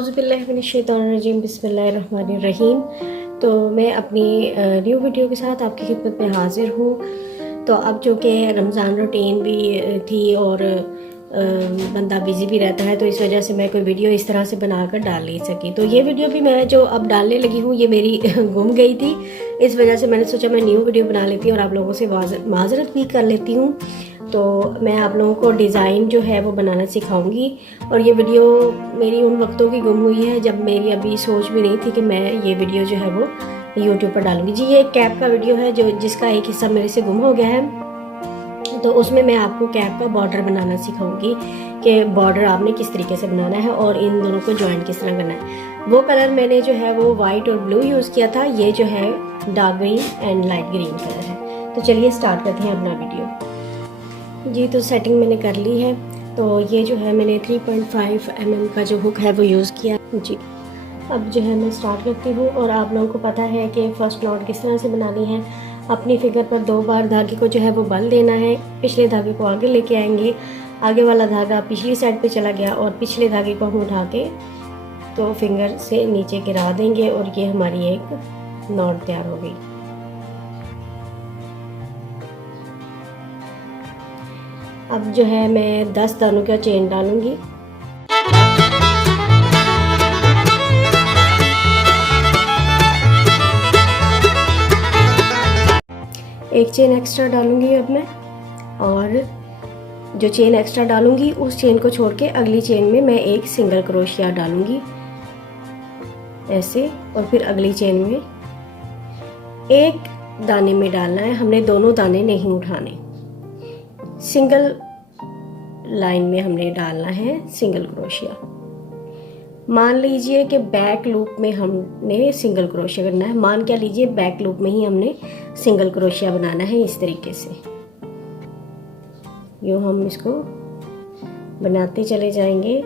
औज़ुबिल्लाहिमिनश्शैतानिर्रजीम बिस्मिल्लाहिर्रहमानिर्रहीम। तो मैं अपनी न्यू वीडियो के साथ आपकी खिदमत में हाज़िर हूँ। तो अब जो कि रमज़ान रूटीन भी थी और बंदा बिज़ी भी रहता है, तो इस वजह से मैं कोई वीडियो इस तरह से बनाकर डाल नहीं सकी। तो ये वीडियो भी मैं जो अब डालने लगी हूँ ये मेरी गुम गई थी, इस वजह से मैंने सोचा मैं न्यू वीडियो बना लेती हूँ और आप लोगों से माज़रत भी कर लेती हूँ। तो मैं आप लोगों को डिज़ाइन जो है वो बनाना सिखाऊंगी। और ये वीडियो मेरी उन वक्तों की गुम हुई है जब मेरी अभी सोच भी नहीं थी कि मैं ये वीडियो जो है वो यूट्यूब पर डालूंगी। जी, ये एक कैप का वीडियो है जो जिसका एक हिस्सा मेरे से गुम हो गया है। तो उसमें मैं आपको कैप का बॉर्डर बनाना सिखाऊंगी कि बॉर्डर आपने किस तरीके से बनाना है और इन दोनों को जॉइंट किस तरह करना है। वो कलर मैंने जो है वो वाइट और ब्लू यूज़ किया था, ये जो है dark green and light green colour है। तो चलिए स्टार्ट करते हैं अपना वीडियो। जी, तो सेटिंग मैंने कर ली है। तो ये जो है मैंने 3.5 mm का जो हुक है वो यूज़ किया। जी, अब जो है मैं स्टार्ट करती हूँ। और आप लोगों को पता है कि फर्स्ट नॉट किस तरह से बनानी है। अपनी फिगर पर 2 बार धागे को जो है वो बल देना है, पिछले धागे को आगे लेके आएंगे, आगे वाला धागा पिछली साइड पे चला गया और पिछले धागे को हम उठा के तो फिंगर से नीचे गिरा देंगे और ये हमारी एक नॉट तैयार हो गई। अब जो है मैं 10 दानों का चेन डालूंगी। एक चेन एक्स्ट्रा डालूंगी अब मैं, और जो चेन एक्स्ट्रा डालूंगी उस चेन को छोड़ के अगली चेन में मैं एक सिंगल क्रोशिया डालूंगी ऐसे, और फिर अगली चेन में एक दाने में डालना है। हमने दोनों दाने नहीं उठाने, सिंगल लाइन में हमने डालना है सिंगल क्रोशिया। मान लीजिए कि बैक लूप में हमने सिंगल क्रोशिया करना है। मान क्या लीजिए बैक लूप में ही हमने सिंगल क्रोशिया बनाना है। इस तरीके से यूँ हम इसको बनाते चले जाएंगे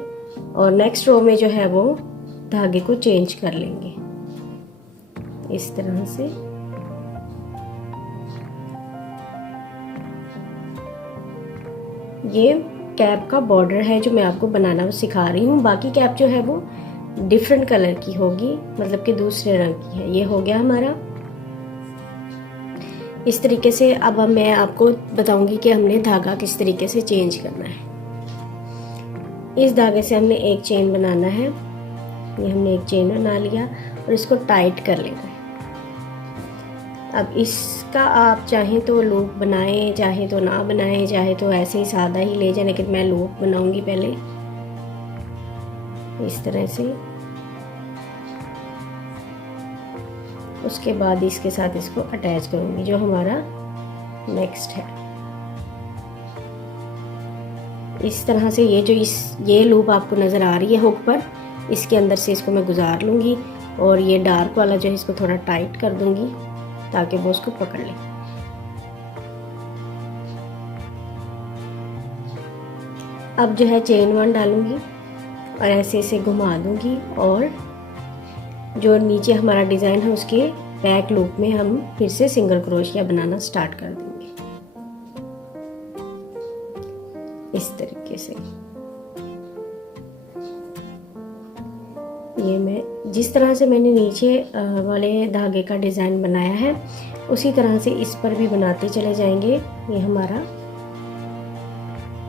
और नेक्स्ट रो में जो है वो धागे को चेंज कर लेंगे इस तरह से। ये कैप का बॉर्डर है जो मैं आपको बनाना सिखा रही हूँ। बाकी कैप जो है वो डिफरेंट कलर की होगी, मतलब कि दूसरे रंग की है। ये हो गया हमारा इस तरीके से। अब मैं आपको बताऊंगी कि हमने धागा किस तरीके से चेंज करना है। इस धागे से हमने एक चेन बनाना है। ये हमने एक चेन बना लिया और इसको टाइट कर लेना है। अब इसका आप चाहें तो लूप बनाएं, चाहे तो ना बनाएं, चाहे तो ऐसे ही सादा ही ले जाए, लेकिन मैं लूप बनाऊंगी पहले इस तरह से। उसके बाद इसके साथ इसको अटैच करूंगी जो हमारा नेक्स्ट है। इस तरह से ये लूप आपको नज़र आ रही है हुक पर, इसके अंदर से इसको मैं गुजार लूँगी और ये डार्क वाला जो है इसको थोड़ा टाइट कर दूँगी ताकि वो उसको पकड़ ले। अब जो है चेन 1 डालूंगी और ऐसे इसे घुमा दूंगी और जो नीचे हमारा डिज़ाइन है उसके बैक लूप में हम फिर से सिंगल क्रोशिया बनाना स्टार्ट कर देंगे इस तरीके से। ये मैं जिस तरह से मैंने नीचे वाले धागे का डिज़ाइन बनाया है उसी तरह से इस पर भी बनाते चले जाएंगे। ये हमारा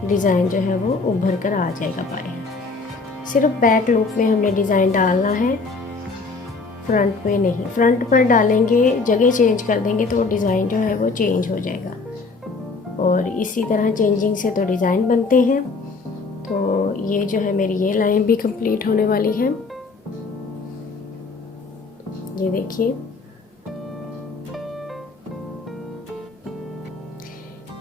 डिज़ाइन जो है वो उभर कर आ जाएगा बाहर। सिर्फ बैक लूप में हमने डिज़ाइन डालना है, फ्रंट में नहीं। फ्रंट पर डालेंगे, जगह चेंज कर देंगे तो डिज़ाइन जो है वो चेंज हो जाएगा। और इसी तरह चेंजिंग से तो डिज़ाइन बनते हैं। तो ये जो है मेरी ये लाइन भी कंप्लीट होने वाली है। ये देखिए,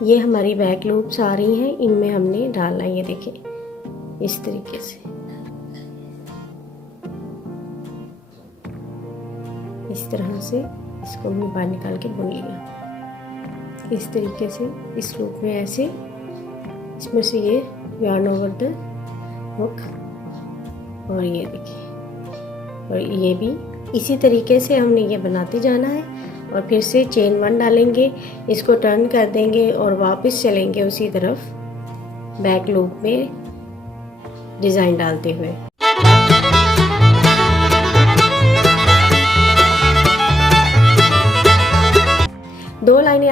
ये हमारी बैक लूप्स आ रही हैं, इनमें हमने डालना है। ये देखिए इस तरीके से, इस तरह से इसको हमने बाहर निकाल के बुन लिया इस तरीके से। इस लूप में ऐसे इसमें से ये yarn ओवर द हुक, और ये देखिए, और ये भी इसी तरीके से हमने ये बनाते जाना है। और फिर से चेन 1 डालेंगे, इसको टर्न कर देंगे और वापस चलेंगे उसी तरफ बैक लूप में डिज़ाइन डालते हुए।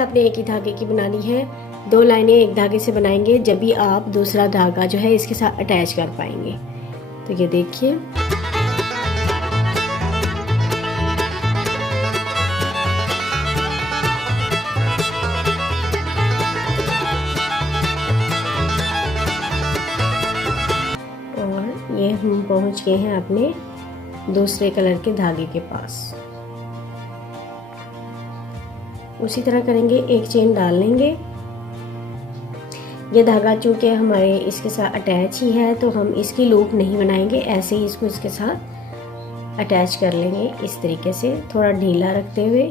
आपने एक ही धागे की बनानी है, 2 लाइनें एक धागे से बनाएंगे, जब भी आप दूसरा धागा जो है इसके साथ अटैच कर पाएंगे। तो ये देखिए और ये हम पहुंच गए हैं अपने दूसरे कलर के धागे के पास। उसी तरह करेंगे, एक चेन डाल लेंगे। ये धागा चूँकि हमारे इसके साथ अटैच ही है तो हम इसकी लूप नहीं बनाएंगे, ऐसे ही इसको इसके साथ अटैच कर लेंगे इस तरीके से, थोड़ा ढीला रखते हुए,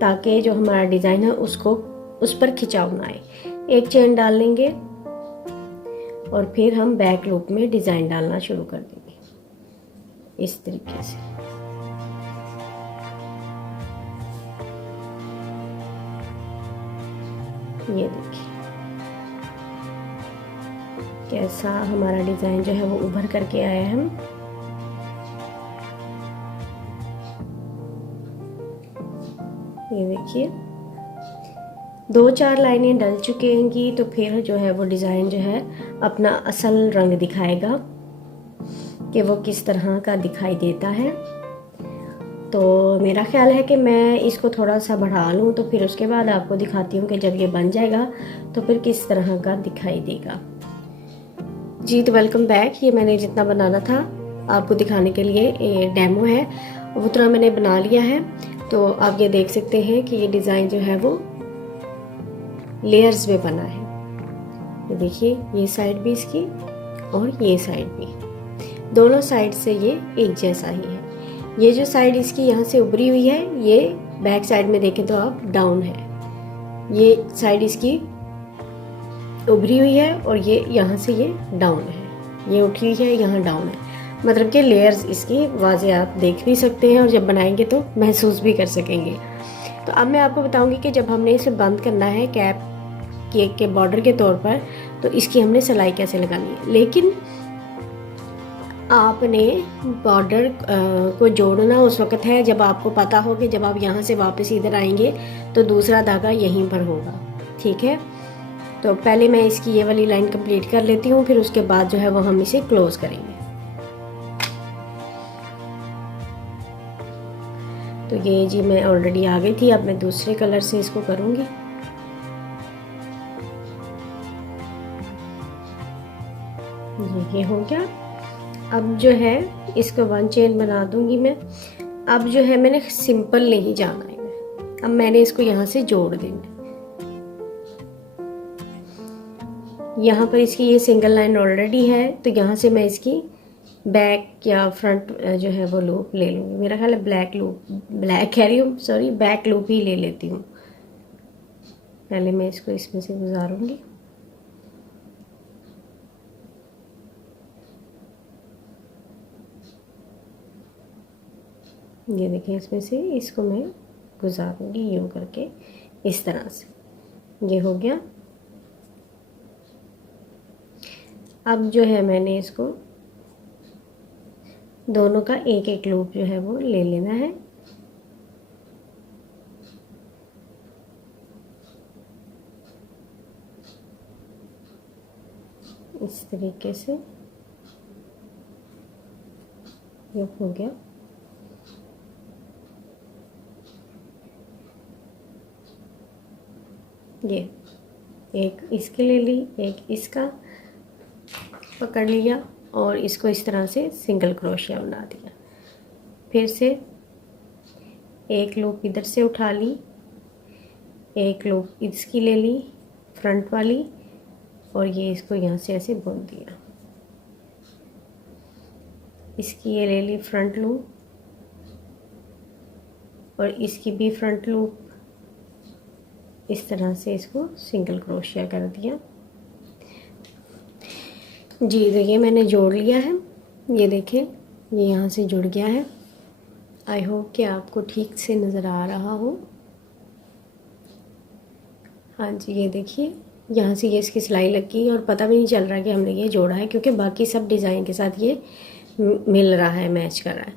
ताकि जो हमारा डिज़ाइन है उसको उस पर खिंचाव ना आए। एक चेन डाल लेंगे और फिर हम बैक लूप में डिज़ाइन डालना शुरू कर देंगे इस तरीके से। ये देखिए कैसा हमारा डिज़ाइन जो है वो उभर करके आया है। हम ये देखिए 2-4 लाइनें डल चुके होंगी तो फिर जो है वो डिज़ाइन जो है अपना असल रंग दिखाएगा कि वो किस तरह का दिखाई देता है। तो मेरा ख्याल है कि मैं इसको थोड़ा सा बढ़ा लूँ तो फिर उसके बाद आपको दिखाती हूँ कि जब ये बन जाएगा तो फिर किस तरह का दिखाई देगा। जी तो वेलकम बैक। ये मैंने जितना बनाना था आपको दिखाने के लिए ये डेमो है, वो तरह मैंने बना लिया है। तो आप ये देख सकते हैं कि ये डिज़ाइन जो है वो लेयर्स में बना है। ये देखिए ये साइड भी इसकी और ये साइड भी, दोनों साइड से ये एक जैसा ही है। ये जो साइड इसकी यहाँ से उभरी हुई है ये बैक साइड में देखें तो आप डाउन है, ये साइड इसकी उभरी हुई है और ये यहाँ से ये डाउन है, ये उठी हुई है यहाँ डाउन है। मतलब कि लेयर्स इसकी वाज़े आप देख भी सकते हैं और जब बनाएंगे तो महसूस भी कर सकेंगे। तो अब मैं आपको बताऊंगी कि जब हमने इसे बंद करना है कैप केक के बॉर्डर के तौर पर तो इसकी हमने सिलाई कैसे लगानी है। लेकिन आपने बॉर्डर को जोड़ना उस वक्त है जब आपको पता हो कि जब आप यहाँ से वापस इधर आएंगे तो दूसरा धागा यहीं पर होगा, ठीक है। तो पहले मैं इसकी ये वाली लाइन कंप्लीट कर लेती हूँ, फिर उसके बाद जो है वो हम इसे क्लोज करेंगे। तो ये जी मैं ऑलरेडी आ गई थी, अब मैं दूसरे कलर से इसको करूँगी। ये हो गया। अब जो है इसको 1 चेन बना दूंगी मैं। अब जो है मैंने सिंपल नहीं जाना है, अब मैंने इसको यहाँ से जोड़ देना। यहाँ पर इसकी ये सिंगल लाइन ऑलरेडी है तो यहाँ से मैं इसकी बैक या फ्रंट जो है वो लूप ले लूँगी। मेरा ख्याल है ब्लैक कह रही हूँ, सॉरी बैक लूप ही ले लेती हूँ। पहले मैं इसको इसमें से गुजारूंगी। ये देखें इसमें से इसको मैं गुजारूंगी यूँ करके इस तरह से। ये हो गया। अब जो है मैंने इसको दोनों का एक एक लूप जो है वो ले लेना है। इस तरीके से ये हो गया। ये एक इसके ले ली, एक इसका पकड़ लिया और इसको इस तरह से सिंगल क्रोशिया बना दिया। फिर से एक लूप इधर से उठा ली, एक लूप इसकी ले ली फ्रंट वाली और ये इसको यहाँ से ऐसे बुन दिया। इसकी ये ले ली फ्रंट लूप और इसकी भी फ्रंट लूप, इस तरह से इसको सिंगल क्रोशिया कर दिया। जी तो ये मैंने जोड़ लिया है। ये देखें ये यहाँ से जुड़ गया है। आई होप कि आपको ठीक से नज़र आ रहा हो। हाँ जी ये देखिए यहाँ से ये इसकी सिलाई लगी और पता भी नहीं चल रहा कि हमने ये जोड़ा है, क्योंकि बाकी सब डिज़ाइन के साथ ये मिल रहा है, मैच कर रहा है।